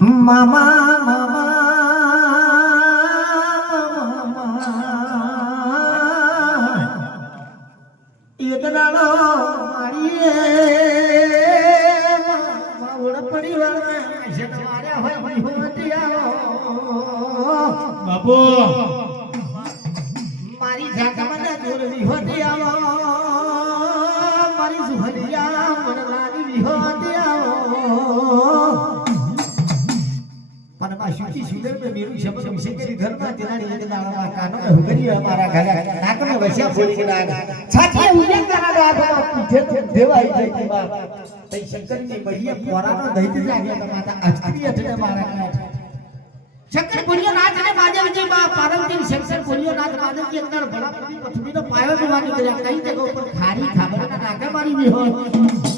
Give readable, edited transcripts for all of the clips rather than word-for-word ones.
મામા મામા એકદાડો મારીએ માવડ પરિવારમાં છે તમારે હોય બાપુ મારી જાગમને દોરવી હોતી આવો મારી સુહરિયા મન લાગી હોતી આવો શુચि સુંદર में मेरू शब्द विषय के घर में दिनाड़ी एक दाड़ा कानो में हुगरी हमारा घर नाक में वसिया बोली के नाग छाती उजे करा दादा पीछे देवाई जय की बात तई शंकर ની બળિયા પોરાનો દઈત લાગ્યા તમારા અસ્ત્રી અઠને મારા શંકર બોલ્યો નાથ ને માદેવજી બા પાર્વતી શંકર બોલ્યો નાથ માદેવજી અંદર બડા પથરીનો પાયો જોવાની કર્યા કઈ જગ્યા ઉપર ખારી ખાબરના નાકા મારી ની હોય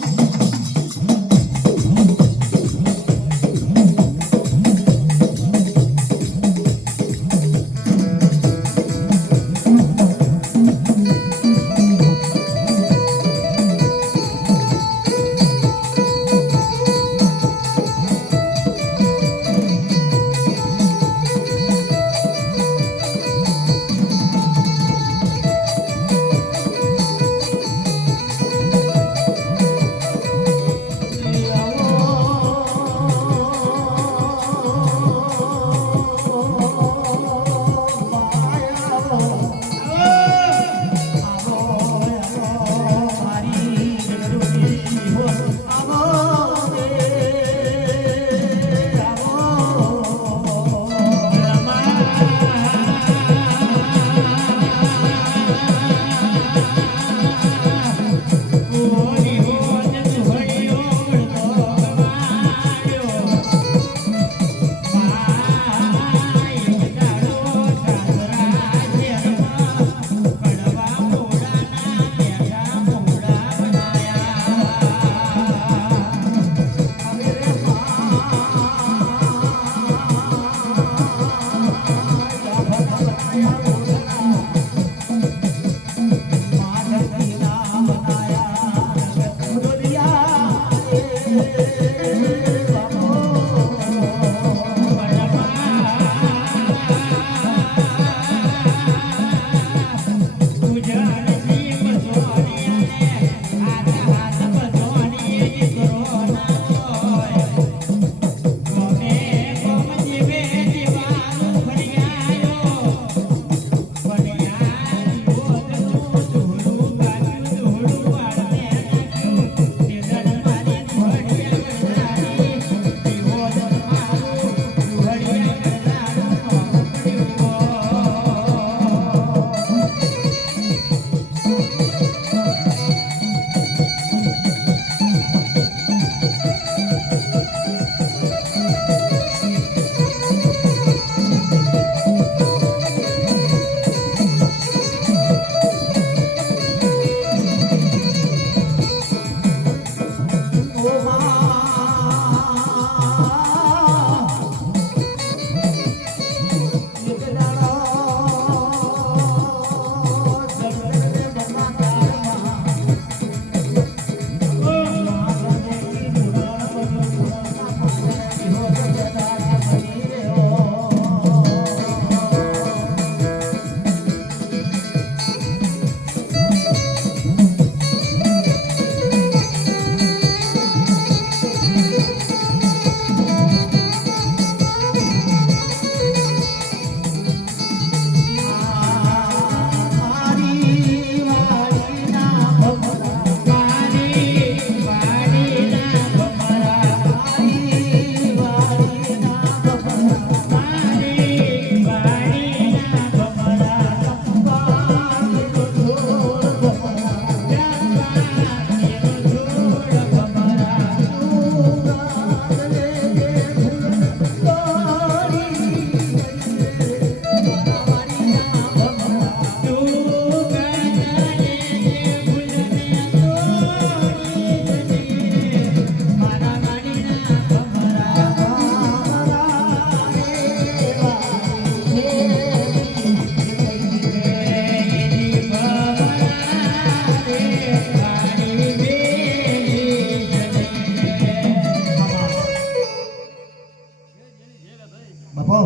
બાપો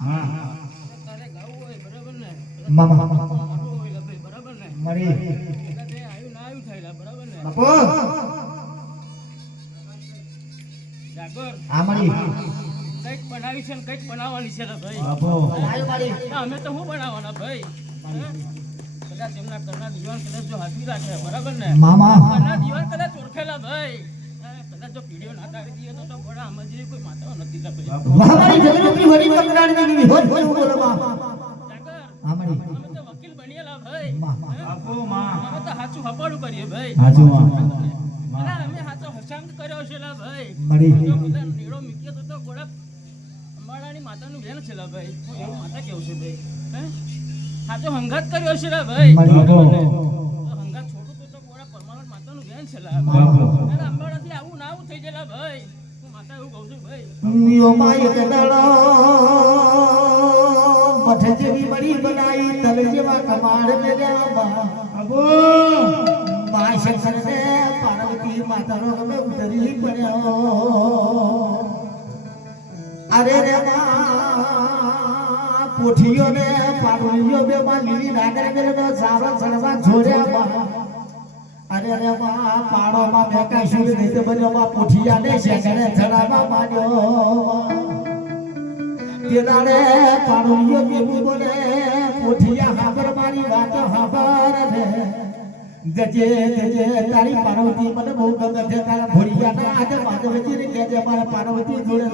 હા તારે ગાવું હોય બરાબર ને મામા ગાવું હોય ભાઈ બરાબર ને મારી એટલે તે આવ્યું ના આવ્યું થયેલા બરાબર ને બાપો જાગર આ મારી કંઈક બનાવી છે ને કંઈક બનાવવાની છે ને ભાઈ બાપો આયો મારી અમે તો શું બનાવવાના ભાઈ કદાચ એમના કરના દીવાન કદાચ જો હાથવી રાખે બરાબર ને મામા કરના દીવાન કદાચ ઓળખેલા ભાઈ કદાચ જો પીડીઓ ના તારી દઈએ તો બડા આમાં જેવી કોઈ માતાઓ નથી ભાઈ મારી જગતની વડી કકડાની ની હોત હોત બોલો બા જાગર આ મારી અમે તો વકીલ બનેલા ભાઈ બાપુ માં અમે તો સાચું હપાડું કરીએ ભાઈ હાજુ માં અલા, અમે સાચો હસાંગ કર્યો છે લા ભાઈ મારી જો બધા નીડો મૂક્યો તો ગોળા અંબાડાની માતાનું બેન છે લા ભાઈ હું એવું માતા કેવું છે ભાઈ હે સાચો હંગાત કર્યો છે લા ભાઈ મારી બાપો તો હંગાત છોડું તો ગોળા પરમાનન્ટ માતાનું બેન છે લા બાપુ અલા, અંબાડાથી આવું ના આવું થઈ જાય ભાઈ હું માતા એવું કહું છું ભાઈ નિયો માય કદળો મઠ જેવી બડી બનાઈ તલ જેવા કમાડ મેલ્યા બા બાપુ મા શંકર ને પાર્વતી માતાનો ગમે ઉતરી પડ્યો અરે રે મા પોઠીઓ ને પાડવીઓ બે માં લીલી નાગર મેલનો સારા સરવા છોડ્યા બા અરે રે મા પાડો માં મેકા શુર નહીં તો બન્યો મા પોઠિયા ને શેકડે ચડાવા માંડ્યો તેદાડે પાડવીઓ બેબી બોલે પોઠિયા હાબર મારી વાત હાબર રે જજે જજે તારી પાર્વતી મને બહુ ગમે છે તારા ભોળિયા ના આજે માધવજી ને કહેજે મારા પાર્વતી જોડે